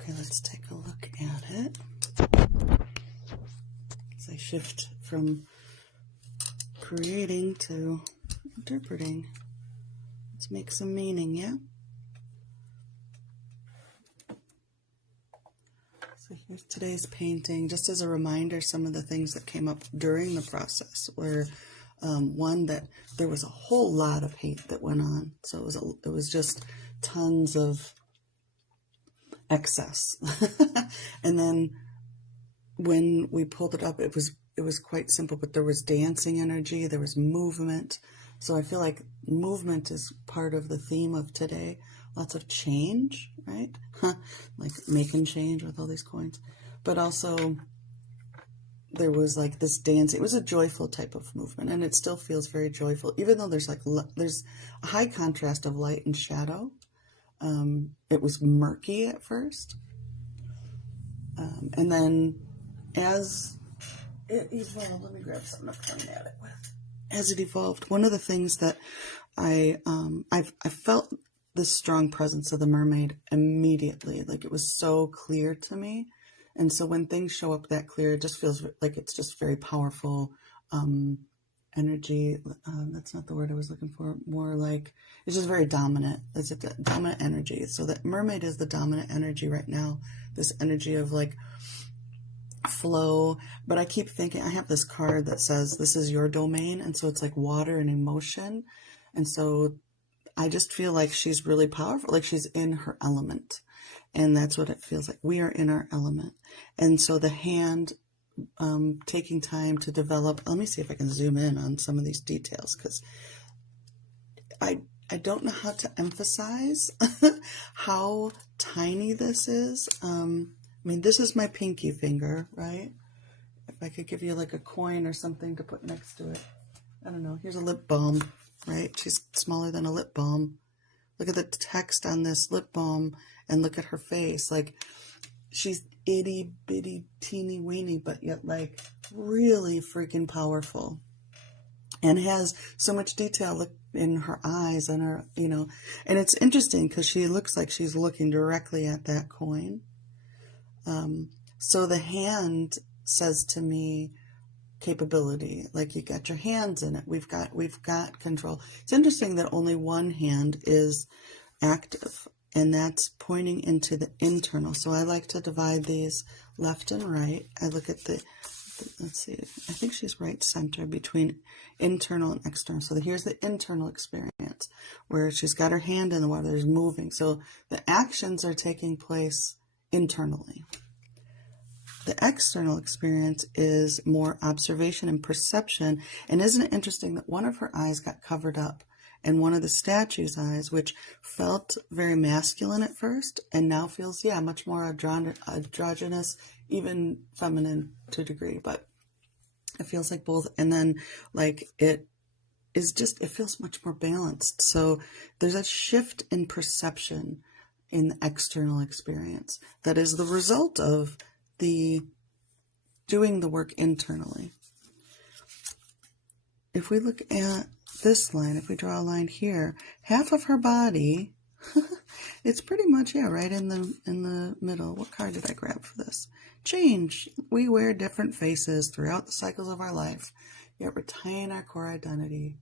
Okay, let's take a look at it. As I shift from creating to interpreting. Let's make some meaning, yeah? So here's today's painting, just as a reminder, some of the things that came up during the process were one, that there was a whole lot of hate that went on. So it was just tons of excess. And then when we pulled it up, it was quite simple, but there was dancing energy, there was movement. So I feel like movement is part of the theme of today. Lots of change, right? Like making change with all these coins. But also there was like this dance. It was a joyful type of movement, and it still feels very joyful, even though there's a high contrast of light and shadow. It was murky at first. And then as it evolved, let me grab something to point at it with. As it evolved, one of the things that I felt this strong presence of the mermaid immediately. Like it was so clear to me. And so when things show up that clear, it just feels like it's just very powerful energy. That's not the word I was looking for. More like it's just very dominant. It's a dominant energy. So that mermaid is the dominant energy right now. This energy of like flow. But I keep thinking, I have this card that says this is your domain, and so it's like water and emotion. And so I just feel like she's really powerful, like she's in her element. And that's what it feels like. We are in our element. And so the hand taking time to develop, let me see if I can zoom in on some of these details, because I don't know how to emphasize how tiny this is. I mean, this is my pinky finger, right? If I could give you like a coin or something to put next to it. I don't know. Here's a lip balm, right? She's smaller than a lip balm. Look at the text on this lip balm and look at her face. Like she's itty bitty teeny weeny, but yet like really freaking powerful. And has so much detail in her eyes and her, you know, and it's interesting because she looks like she's looking directly at that coin. So the hand says to me, capability, like you got your hands in it. We've got control. It's interesting that only one hand is active, and that's pointing into the internal. So I like to divide these left and right. I look at let's see, I think she's right center between internal and external. So here's the internal experience where she's got her hand in the water, there's moving. So the actions are taking place internally. The external experience is more observation and perception. And isn't it interesting that one of her eyes got covered up, and one of the statue's eyes, which felt very masculine at first and now feels, yeah, much more androgynous, even feminine to a degree, but it feels like both. And then like it feels much more balanced. So there's a shift in perception in the external experience that is the result of the doing the work internally. If we look at this line, if we draw a line here, half of her body, it's pretty much, yeah, right in the middle. What card did I grab for this? Change. We wear different faces throughout the cycles of our life, yet retain our core identity.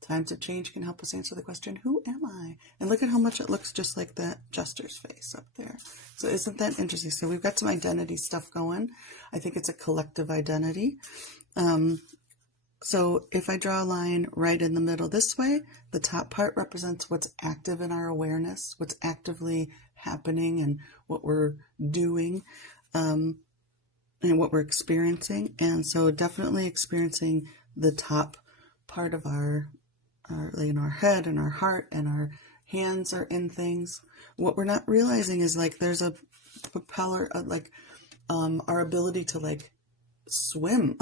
Times of change can help us answer the question, who am I? And look at how much it looks just like that jester's face up there. So isn't that interesting? So we've got some identity stuff going. I think it's a collective identity. So if I draw a line right in the middle this way, the top part represents what's active in our awareness, what's actively happening and what we're doing, and what we're experiencing. And so definitely experiencing the top part of our head and our heart, and our hands are in things. What we're not realizing is like there's a propeller, our ability to like swim.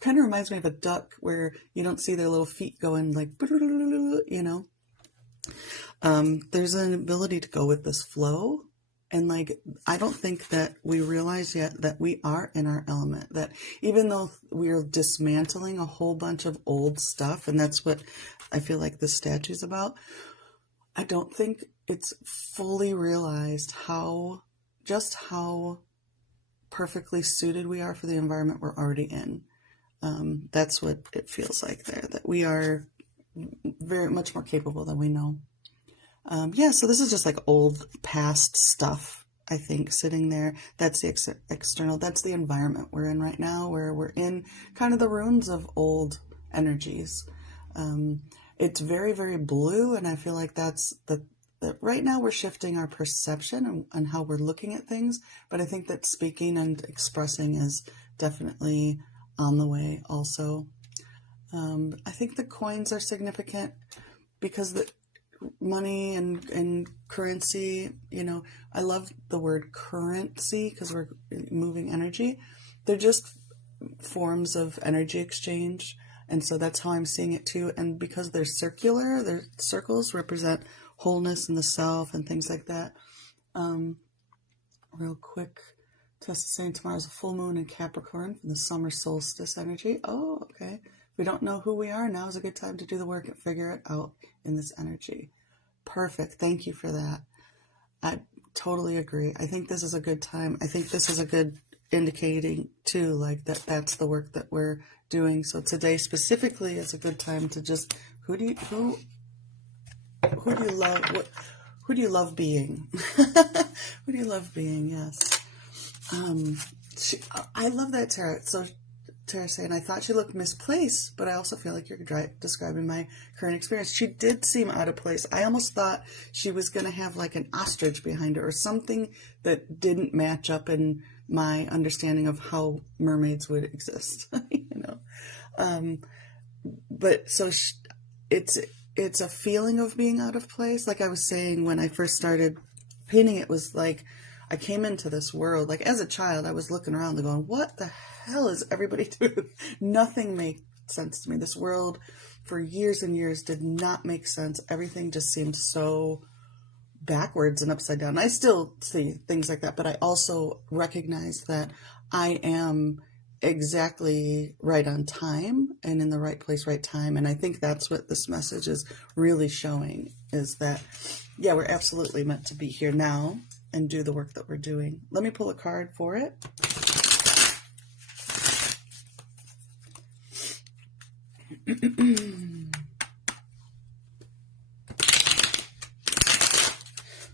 Kind of reminds me of a duck where you don't see their little feet going like, you know. There's an ability to go with this flow. And like, I don't think that we realize yet that we are in our element, that even though we're dismantling a whole bunch of old stuff, and that's what I feel like this statue is about, I don't think it's fully realized how just how perfectly suited we are for the environment we're already in. That's what it feels like there, that we are very much more capable than we know. Yeah, so this is just like old past stuff, I think, sitting there. That's the external, that's the environment we're in right now, where we're in kind of the ruins of old energies. It's very, very blue, and I feel like that's that right now we're shifting our perception and how we're looking at things, but I think that speaking and expressing is definitely on the way also. I think the coins are significant because the money and currency, I love the word currency because we're moving energy. They're just forms of energy exchange. And so that's how I'm seeing it too. And because they're circular, their circles represent wholeness in the self and things like that. Real quick, Tess is saying tomorrow's a full moon in Capricorn from the summer solstice energy. Oh, okay. If we don't know who we are, now is a good time to do the work and figure it out in this energy. Perfect. Thank you for that. I totally agree. I think this is a good time. I think this is a good indicating too, like that's the work that we're doing. So today specifically is a good time to just who do you love? Who do you love being? Who do you love being? Yes. I love that tarot. So Tara saying, I thought she looked misplaced, but I also feel like you're describing my current experience. She did seem out of place. I almost thought she was going to have like an ostrich behind her or something that didn't match up in my understanding of how mermaids would exist, But so it's a feeling of being out of place. Like I was saying, when I first started painting, it was like I came into this world, like as a child, I was looking around and going, what the hell is everybody doing? Nothing made sense to me. This world for years and years did not make sense. Everything just seemed so backwards and upside down. I still see things like that, but I also recognize that I am exactly right on time and in the right place, right time. And I think that's what this message is really showing, is that, yeah, we're absolutely meant to be here now and do the work that we're doing. Let me pull a card for it.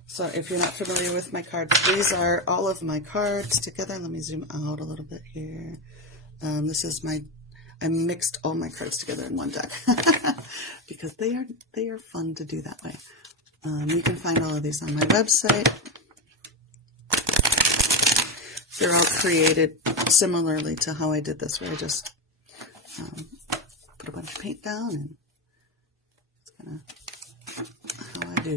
So if you're not familiar with my cards, these are all of my cards together. Let me zoom out a little bit here. This is I mixed all my cards together in one deck because they are fun to do that way. You can find all of these on my website. They're all created similarly to how I did this, where I just put a bunch of paint down, and it's kind of how I do.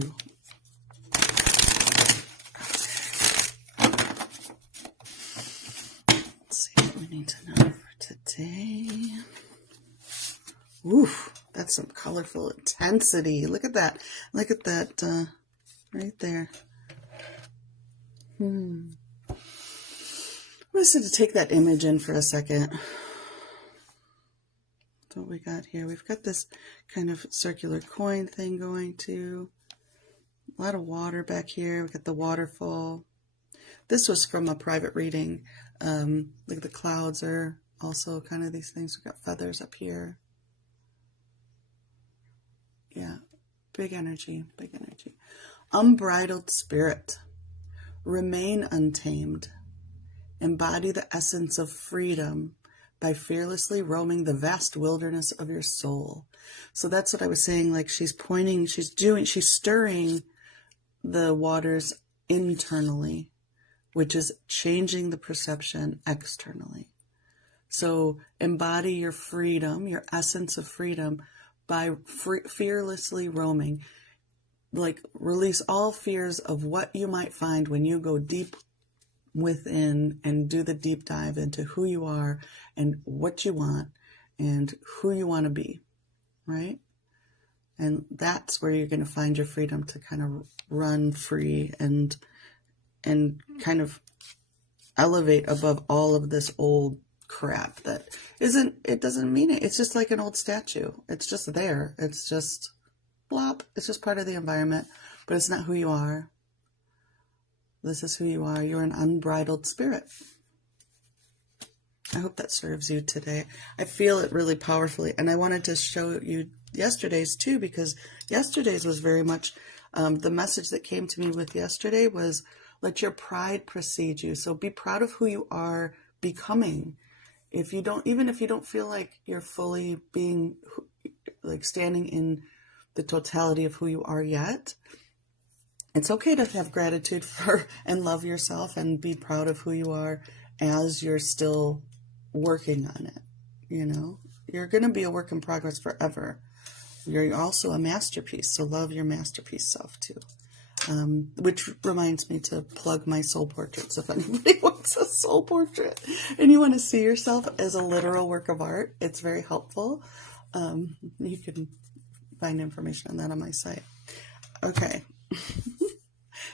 Let's see what we need to know for today. Oof, that's some colorful intensity. Look at that. Look at that right there. I'm going to take that image in for a second. That's what we got here. We've got this kind of circular coin thing going too. A lot of water back here. We've got the waterfall. This was from a private reading. Look at the clouds are also kind of these things. We've got feathers up here. Yeah, big energy, big energy. Unbridled spirit. Remain untamed. Embody the essence of freedom by fearlessly roaming the vast wilderness of your soul. So that's what I was saying, like she's stirring the waters internally, which is changing the perception externally. So embody your freedom, your essence of freedom by fearlessly roaming. Like release all fears of what you might find when you go deep within and do the deep dive into who you are and what you want and who you want to be, right? And that's where you're going to find your freedom to kind of run free and kind of elevate above all of this old crap that it doesn't mean it. It's just like an old statue. It's just there. It's just blop. It's just part of the environment, but it's not who you are. This is who you are. You're an unbridled spirit. I hope that serves you today. I feel it really powerfully. And I wanted to show you yesterday's too, because yesterday's was very much, the message that came to me with yesterday was, let your pride precede you. So be proud of who you are becoming. Even if you don't feel like you're fully being, like standing in the totality of who you are yet, it's okay to have gratitude for and love yourself and be proud of who you are as you're still working on it. You know, you're going to be a work in progress forever. You're also a masterpiece, so love your masterpiece self too. Which reminds me to plug my soul portraits. If anybody wants a soul portrait and you want to see yourself as a literal work of art, it's very helpful. You can find information on that on my site. Okay.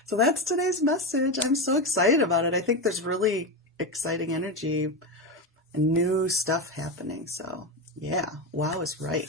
So that's today's message. I'm so excited about it. I think there's really exciting energy and new stuff happening. So yeah, wow is right.